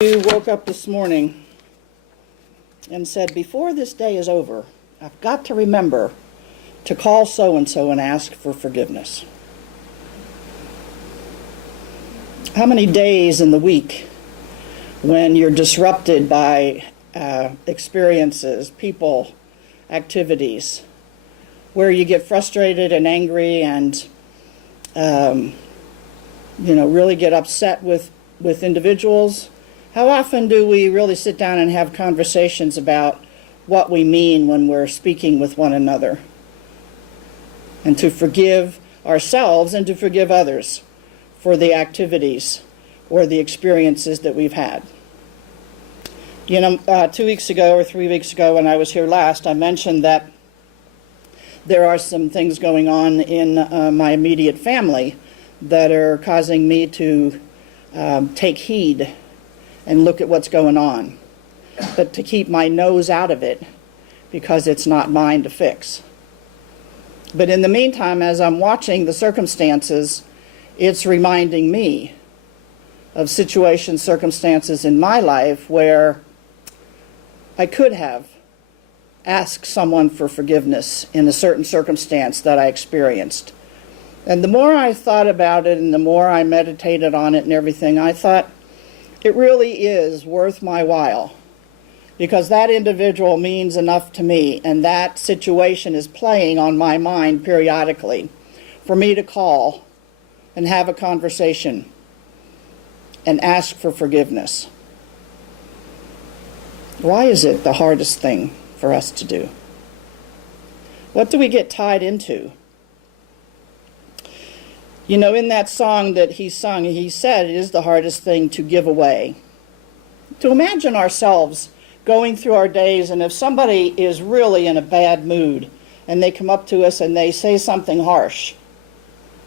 You woke up this morning and said, before this day is over, I've got to remember to call so-and-so and ask for forgiveness. How many days in the week when you're disrupted by experiences, people, activities, where you get frustrated and angry and really get upset with individuals? How often do we really sit down and have conversations about what we mean when we're speaking with one another? And to forgive ourselves and to forgive others for the activities or the experiences that we've had. 2 weeks ago or 3 weeks ago when I was here last, I mentioned that there are some things going on in my immediate family that are causing me to take heed and look at what's going on, but to keep my nose out of it because it's not mine to fix. But in the meantime, as I'm watching the circumstances, it's reminding me of situations, circumstances in my life where I could have asked someone for forgiveness in a certain circumstance that I experienced. And the more I thought about it and the more I meditated on it and everything, I thought, it really is worth my while, because that individual means enough to me, and that situation is playing on my mind periodically for me to call and have a conversation and ask for forgiveness. Why is it the hardest thing for us to do? What do we get tied into? In that song that he sung, he said it is the hardest thing to give away. To imagine ourselves going through our days, and if somebody is really in a bad mood and they come up to us and they say something harsh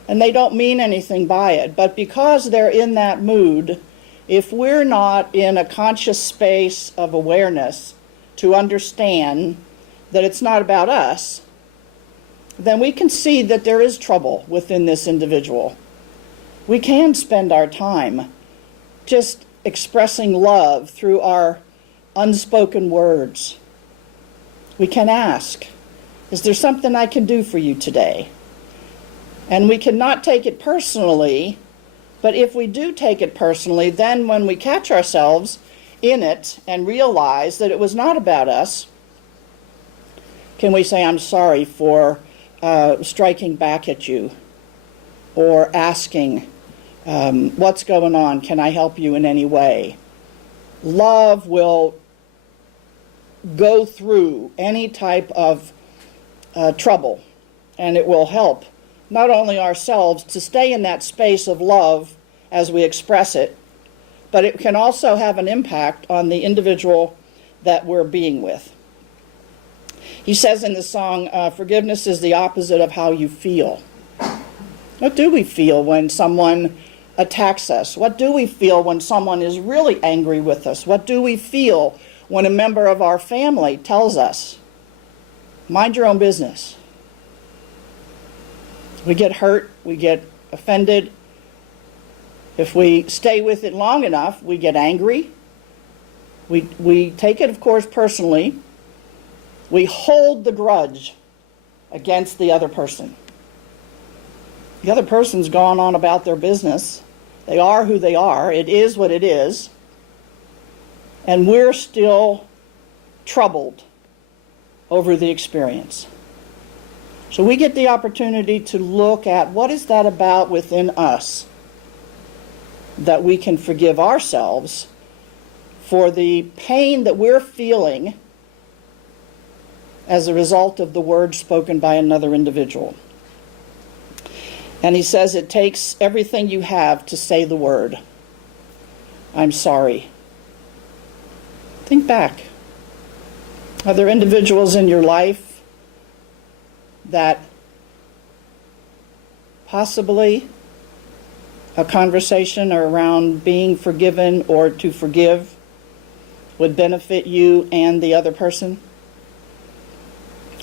and they don't mean anything by it, but because they're in that mood, if we're not in a conscious space of awareness to understand that it's not about us, then we can see that there is trouble within this individual. We can spend our time just expressing love through our unspoken words. We can ask, is there something I can do for you today? And we cannot take it personally, but if we do take it personally, then when we catch ourselves in it and realize that it was not about us, can we say, I'm sorry for striking back at you, or asking, what's going on? Can I help you in any way? Love will go through any type of trouble, and it will help not only ourselves to stay in that space of love as we express it, but it can also have an impact on the individual that we're being with. He says in the song, forgiveness is the opposite of how you feel. What do we feel when someone attacks us? What do we feel when someone is really angry with us? What do we feel when a member of our family tells us, mind your own business? We get hurt, we get offended. If we stay with it long enough, we get angry. We take it, of course, personally. We hold the grudge against the other person. The other person's gone on about their business. They are who they are. It is what it is. And we're still troubled over the experience. So we get the opportunity to look at what is that about within us that we can forgive ourselves for the pain that we're feeling as a result of the words spoken by another individual. And he says it takes everything you have to say the word, I'm sorry. Think back. Are there individuals in your life that possibly a conversation around being forgiven or to forgive would benefit you and the other person?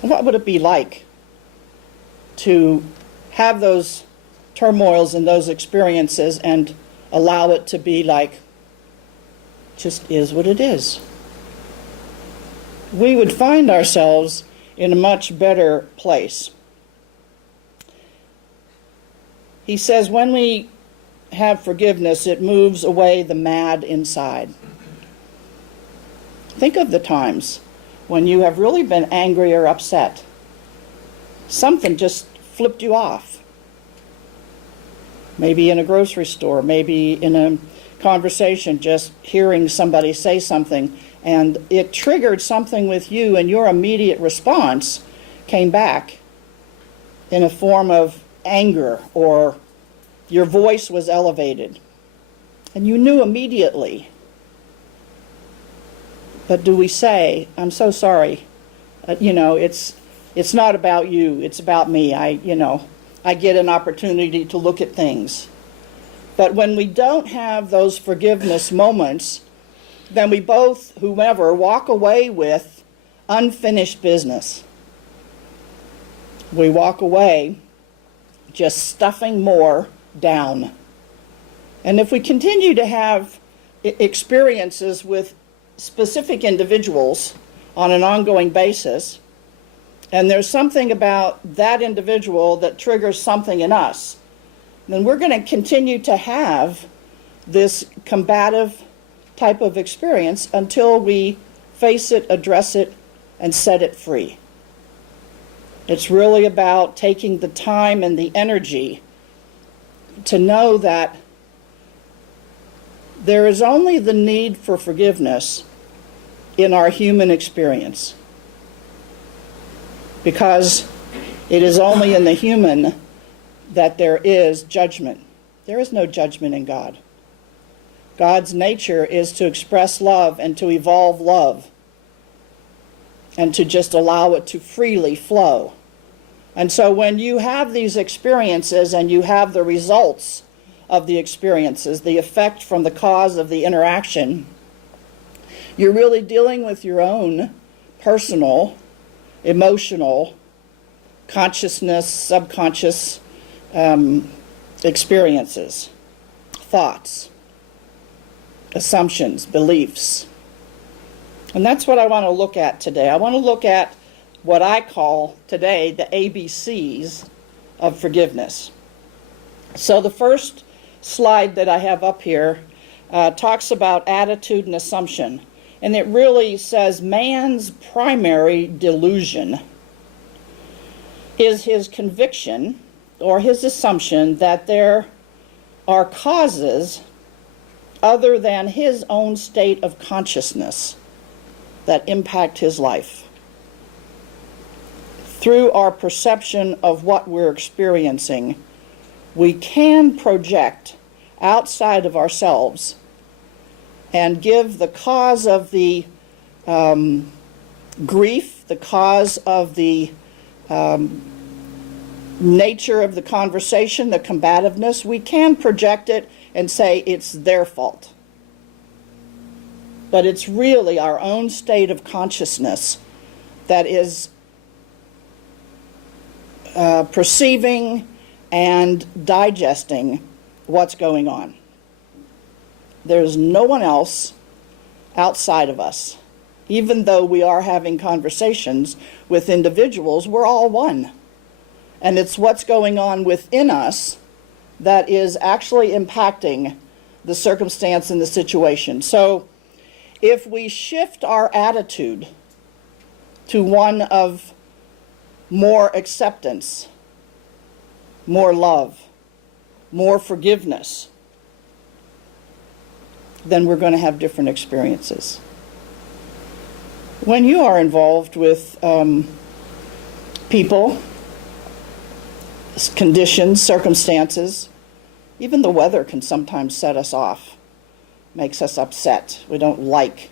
What would it be like to have those turmoils and those experiences and allow it to be like just is what it is. We would find ourselves in a much better place. He says when we have forgiveness, it moves away the mad inside. Think of the times when you have really been angry or upset. Something just flipped you off. Maybe in a grocery store, maybe in a conversation, just hearing somebody say something, and it triggered something with you, and your immediate response came back in a form of anger, or your voice was elevated, and you knew immediately. But do we say, I'm so sorry, it's not about you, it's about me. I get an opportunity to look at things. But when we don't have those forgiveness moments, then we both, whomever, walk away with unfinished business. We walk away just stuffing more down. And if we continue to have experiences with specific individuals on an ongoing basis, and there's something about that individual that triggers something in us, then we're going to continue to have this combative type of experience until we face it, address it, and set it free. It's really about taking the time and the energy to know that there is only the need for forgiveness in our human experience, because it is only in the human that there is judgment. There is no judgment in God. God's nature is to express love and to evolve love and to just allow it to freely flow. And so when you have these experiences and you have the results of the experiences, the effect from the cause of the interaction, you're really dealing with your own personal, emotional, consciousness, subconscious experiences, thoughts, assumptions, beliefs. And that's what I want to look at today. I want to look at what I call today the ABCs of forgiveness. So the first slide that I have up here talks about attitude and assumption. And it really says man's primary delusion is his conviction or his assumption that there are causes other than his own state of consciousness that impact his life. Through our perception of what we're experiencing, we can project outside of ourselves and give the cause of the grief, the cause of the nature of the conversation, the combativeness, we can project it and say it's their fault. But it's really our own state of consciousness that is perceiving and digesting what's going on. There's no one else outside of us. Even though we are having conversations with individuals, we're all one. And it's what's going on within us that is actually impacting the circumstance and the situation. So if we shift our attitude to one of more acceptance, more love, more forgiveness, then we're going to have different experiences. When you are involved with people, conditions, circumstances, even the weather can sometimes set us off, makes us upset. We don't like,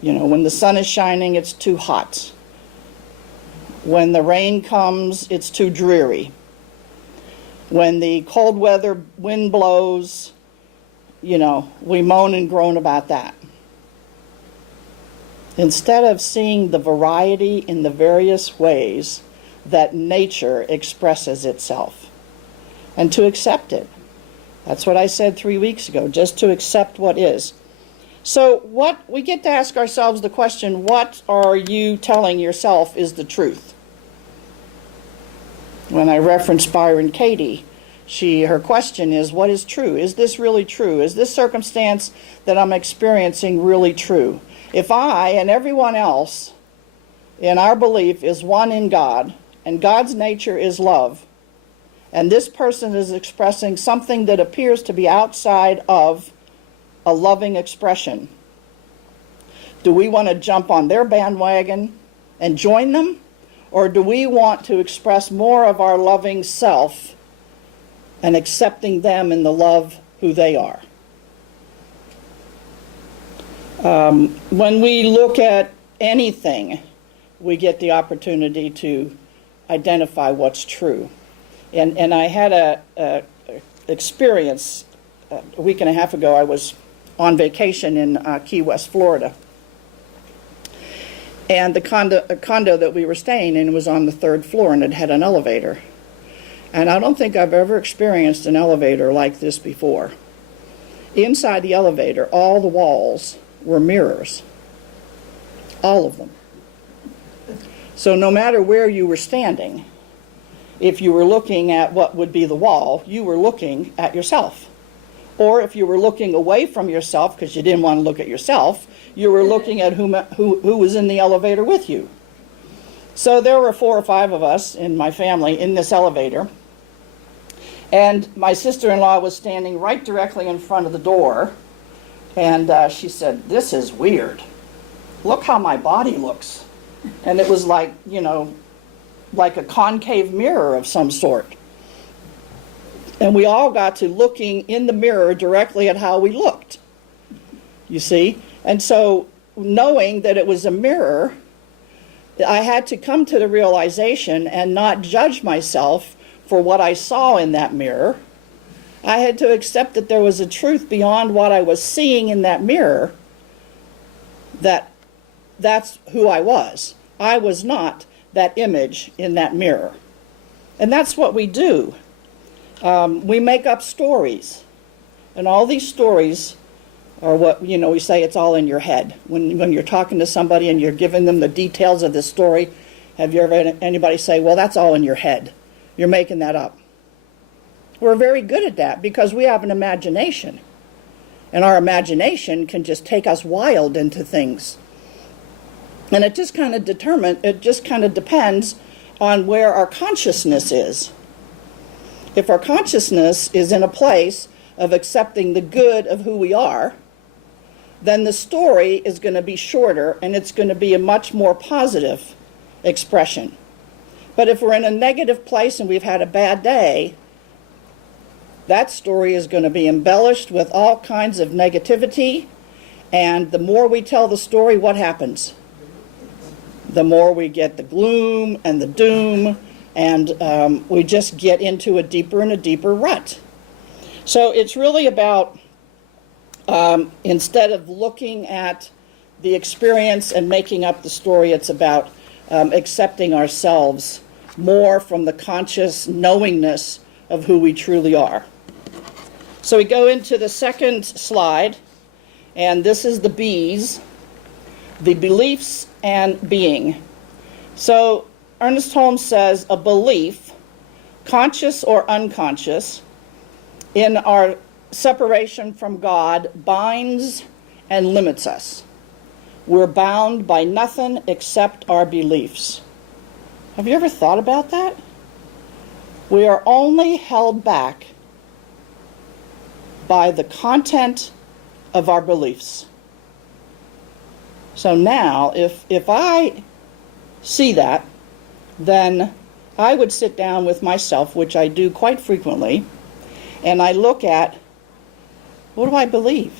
when the sun is shining, it's too hot. When the rain comes, it's too dreary. When the cold weather wind blows, we moan and groan about that. Instead of seeing the variety in the various ways that nature expresses itself, and to accept it. That's what I said 3 weeks ago, just to accept what is. So what we get to ask ourselves the question, what are you telling yourself is the truth? When I reference Byron Katie, her question is, what is true? Is this really true? Is this circumstance that I'm experiencing really true? If I and everyone else in our belief is one in God, and God's nature is love, and this person is expressing something that appears to be outside of a loving expression, do we want to jump on their bandwagon and join them? Or do we want to express more of our loving self and accepting them in the love who they are? When we look at anything, we get the opportunity to identify what's true. And I had a experience a week and a half ago. I was on vacation in Key West, Florida. And the condo that we were staying in was on the 3rd floor, and it had an elevator. And I don't think I've ever experienced an elevator like this before. Inside the elevator, all the walls were mirrors. All of them. So no matter where you were standing, if you were looking at what would be the wall, you were looking at yourself. Or if you were looking away from yourself because you didn't want to look at yourself, you were looking at who was in the elevator with you. So there were 4 or 5 of us in my family in this elevator. And my sister-in-law was standing right directly in front of the door. And she said, "This is weird. Look how my body looks." And it was like, like a concave mirror of some sort. And we all got to looking in the mirror directly at how we looked, you see? And so knowing that it was a mirror, I had to come to the realization and not judge myself for what I saw in that mirror. I had to accept that there was a truth beyond what I was seeing in that mirror, that's who I was. I was not that image in that mirror. And that's what we do. We make up stories. And all these stories are what, we say it's all in your head. When you're talking to somebody and you're giving them the details of the story, have you ever had anybody say, "Well, that's all in your head. You're making that up"? We're very good at that because we have an imagination. And our imagination can just take us wild into things. And it just kind of depends on where our consciousness is. If our consciousness is in a place of accepting the good of who we are, then the story is going to be shorter and it's going to be a much more positive expression. But if we're in a negative place and we've had a bad day, that story is going to be embellished with all kinds of negativity. And the more we tell the story, what happens? The more we get the gloom and the doom, and we just get into a deeper and a deeper rut. So it's really about, instead of looking at the experience and making up the story, it's about accepting ourselves more from the conscious knowingness of who we truly are. So we go into the second slide, and this is the B's, the beliefs and being. So Ernest Holmes says a belief, conscious or unconscious, in our separation from God binds and limits us. We're bound by nothing except our beliefs. Have you ever thought about that? We are only held back by the content of our beliefs. So now, if I see that, then I would sit down with myself, which I do quite frequently, and I look at, what do I believe?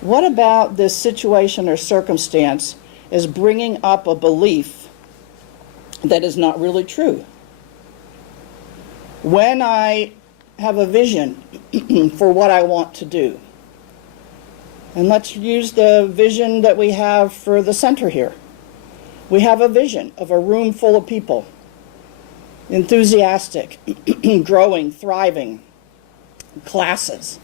What about this situation or circumstance is bringing up a belief that is not really true? When I have a vision for what I want to do, and let's use the vision that we have for the center here. We have a vision of a room full of people, enthusiastic, growing, thriving, classes.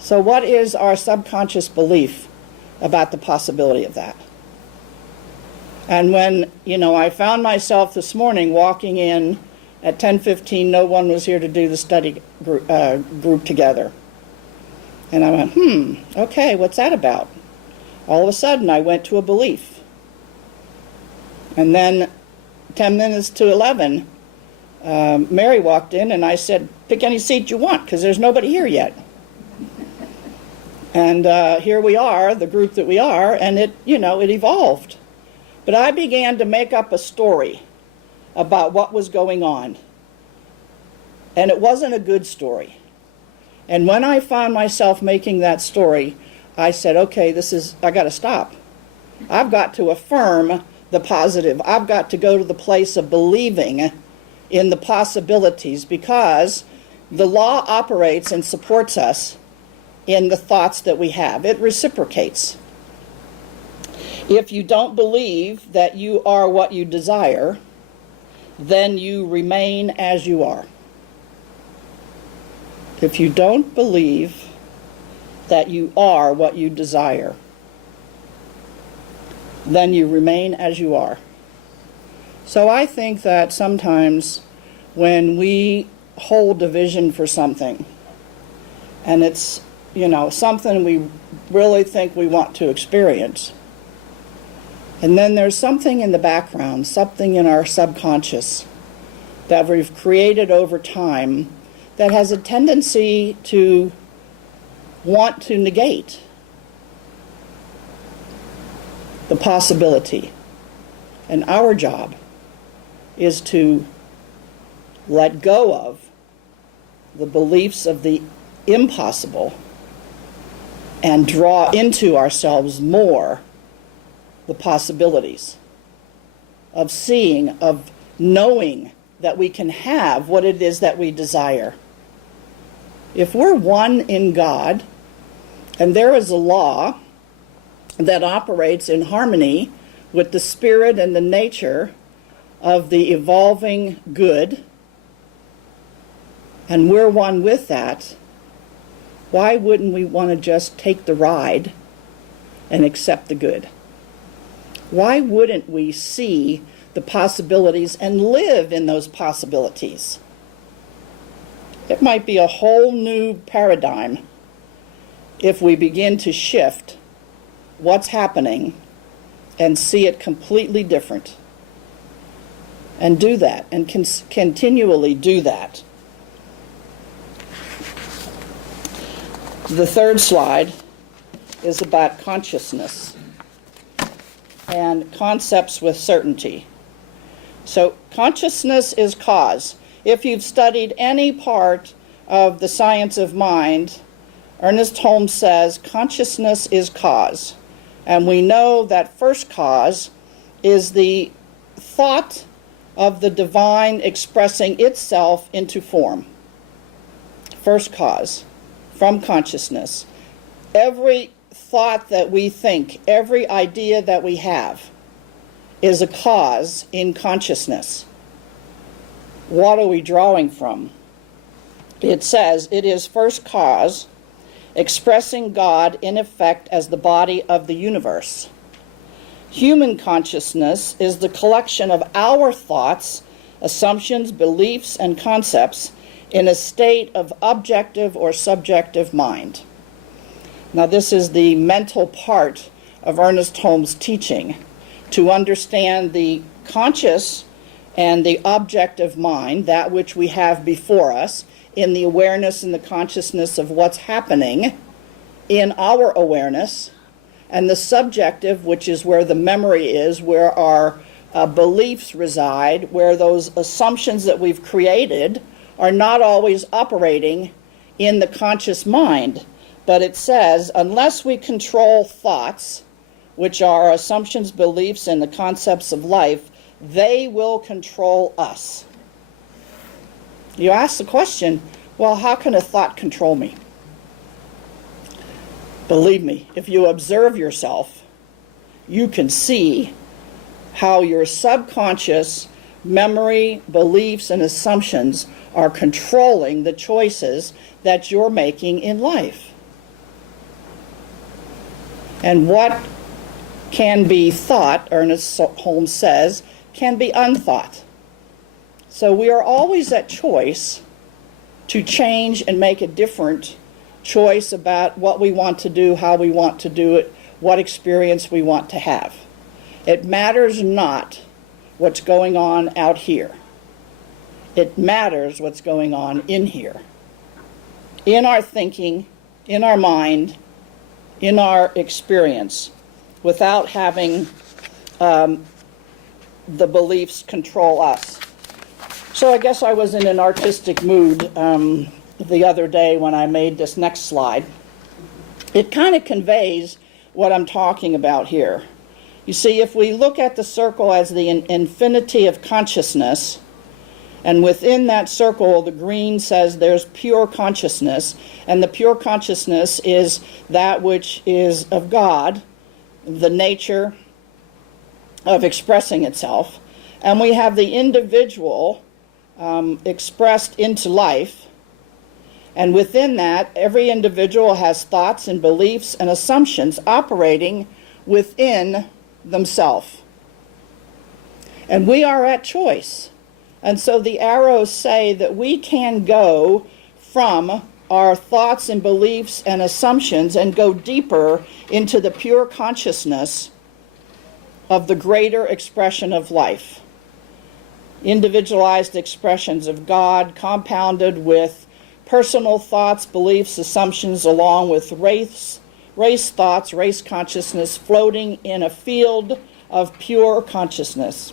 So what is our subconscious belief about the possibility of that? And when, I found myself this morning walking in at 10:15, no one was here to do the study group together. And I went, okay, what's that about? All of a sudden, I went to a belief. And then 10 minutes to 11, Mary walked in and I said, pick any seat you want, because there's nobody here yet. And here we are, the group that we are, and it evolved. But I began to make up a story about what was going on. And it wasn't a good story. And when I found myself making that story, I said, okay, I got to stop. I've got to affirm the positive. I've got to go to the place of believing in the possibilities, because the law operates and supports us in the thoughts that we have. It reciprocates. If you don't believe that you are what you desire, then you remain as you are. If you don't believe that you are what you desire, then you remain as you are. So I think that sometimes when we hold a vision for something, and it's, something we really think we want to experience, and then there's something in the background, something in our subconscious that we've created over time that has a tendency to want to negate the possibility. And our job is to let go of the beliefs of the impossible and draw into ourselves more the possibilities of seeing, of knowing that we can have what it is that we desire. If we're one in God, and there is a law that operates in harmony with the spirit and the nature of the evolving good, and we're one with that, why wouldn't we want to just take the ride and accept the good? Why wouldn't we see the possibilities and live in those possibilities? It might be a whole new paradigm if we begin to shift what's happening and see it completely different. And do that, and continually do that. The third slide is about consciousness and concepts with certainty. So consciousness is cause. If you've studied any part of the science of mind, Ernest Holmes says consciousness is cause. And we know that first cause is the thought of the divine expressing itself into form. First cause, from consciousness. Every thought that we think, every idea that we have, is a cause in consciousness. What are we drawing from? It says it is first cause, expressing God in effect as the body of the universe. Human consciousness is the collection of our thoughts, assumptions, beliefs, and concepts in a state of objective or subjective mind. Now, this is the mental part of Ernest Holmes' teaching, to understand the conscious and the objective mind, that which we have before us, in the awareness and the consciousness of what's happening in our awareness, and the subjective, which is where the memory is, where our beliefs reside, where those assumptions that we've created are not always operating in the conscious mind. But it says, unless we control thoughts, which are assumptions, beliefs, and the concepts of life, they will control us. You ask the question, well, how can a thought control me? Believe me, if you observe yourself, you can see how your subconscious memory, beliefs, and assumptions are controlling the choices that you're making in life. And what can be thought, Ernest Holmes says, can be unthought. So we are always at choice to change and make a different choice about what we want to do, how we want to do it, what experience we want to have. It matters not what's going on out here. It matters what's going on in here, in our thinking, in our mind, in our experience, without having the beliefs control us. So I guess I was in an artistic mood the other day when I made this next slide. It kind of conveys what I'm talking about here. You see, if we look at the circle as the infinity of consciousness, and within that circle, the green says there's pure consciousness, and the pure consciousness is that which is of God, the nature of expressing itself. And we have the individual expressed into life. And within that, every individual has thoughts and beliefs and assumptions operating within themselves. And we are at choice. And so the arrows say that we can go from our thoughts and beliefs and assumptions and go deeper into the pure consciousness of the greater expression of life. Individualized expressions of God compounded with personal thoughts, beliefs, assumptions, along with race thoughts, race consciousness floating in a field of pure consciousness.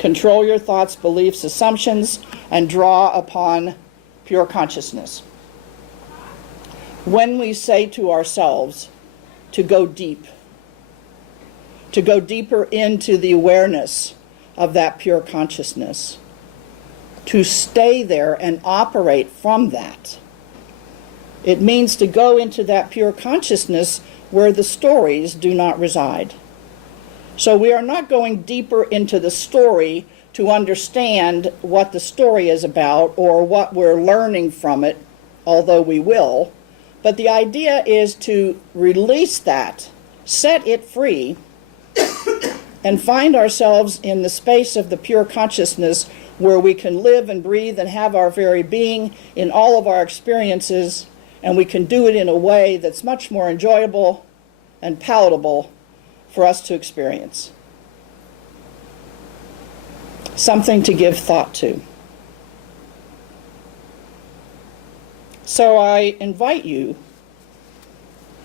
Control your thoughts, beliefs, assumptions, and draw upon pure consciousness. When we say to ourselves to go deep, to go deeper into the awareness of that pure consciousness, to stay there and operate from that, it means to go into that pure consciousness where the stories do not reside. So we are not going deeper into the story to understand what the story is about or what we're learning from it, although we will. But the idea is to release that, set it free, and find ourselves in the space of the pure consciousness where we can live and breathe and have our very being in all of our experiences, and we can do it in a way that's much more enjoyable and palatable for us to experience. Something to give thought to. So I invite you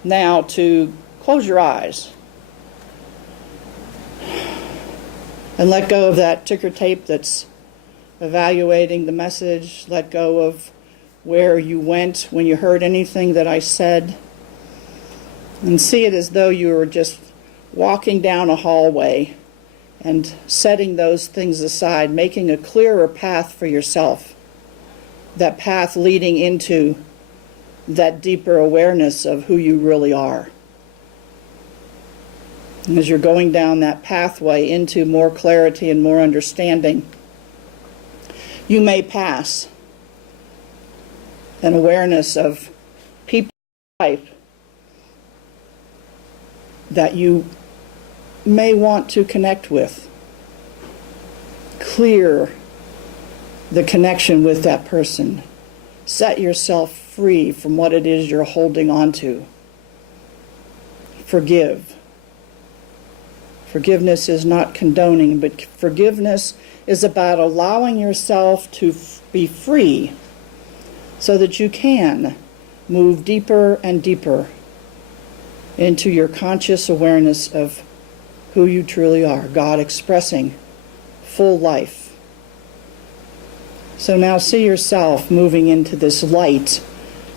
now to close your eyes and let go of that ticker tape that's evaluating the message. Let go of where you went when you heard anything that I said, and see it as though you were just walking down a hallway and setting those things aside, making a clearer path for yourself, that path leading into that deeper awareness of who you really are. And as you're going down that pathway into more clarity and more understanding, you may pass an awareness of people in life that you may want to connect with. Clear the connection with that person. Set yourself free from what it is you're holding on to. Forgive. Forgiveness is not condoning, but forgiveness is about allowing yourself to be free so that you can move deeper and deeper into your conscious awareness of who you truly are, God expressing full life. So now see yourself moving into this light,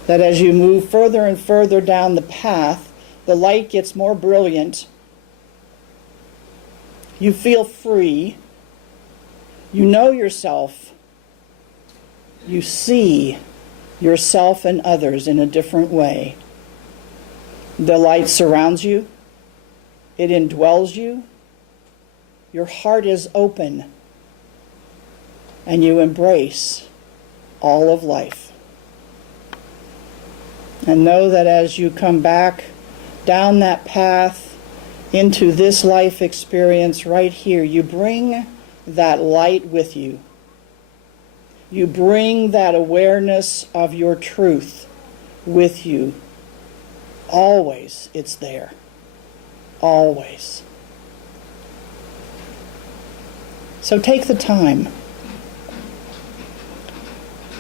that as you move further and further down the path, the light gets more brilliant. You feel free. You know yourself. You see yourself and others in a different way. The light surrounds you. It indwells you. Your heart is open. And you embrace all of life. And know that as you come back down that path into this life experience right here, you bring that light with you. You bring that awareness of your truth with you. Always it's there. Always. So take the time.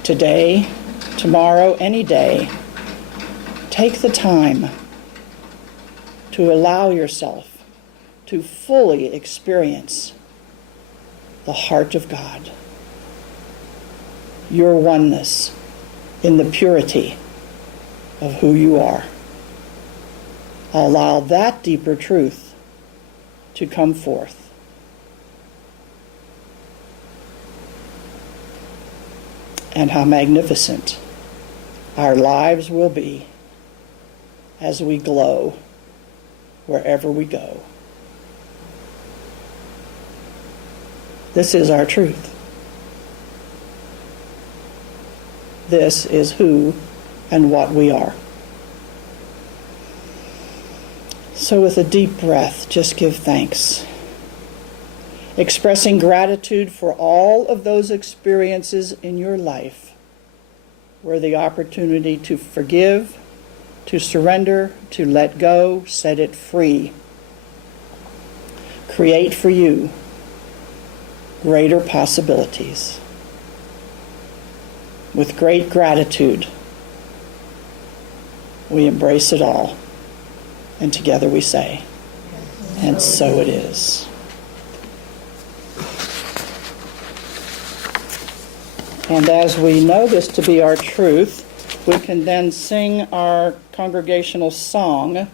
Today, tomorrow, any day, take the time to allow yourself to fully experience the heart of God, your oneness in the purity of who you are. Allow that deeper truth to come forth. And how magnificent our lives will be as we glow wherever we go. This is our truth. This is who and what we are. So with a deep breath, just give thanks. Expressing gratitude for all of those experiences in your life where the opportunity to forgive, to surrender, to let go, set it free. Create for you greater possibilities. With great gratitude, we embrace it all. And together we say, and so it is. And as we know this to be our truth, we can then sing our congregational song,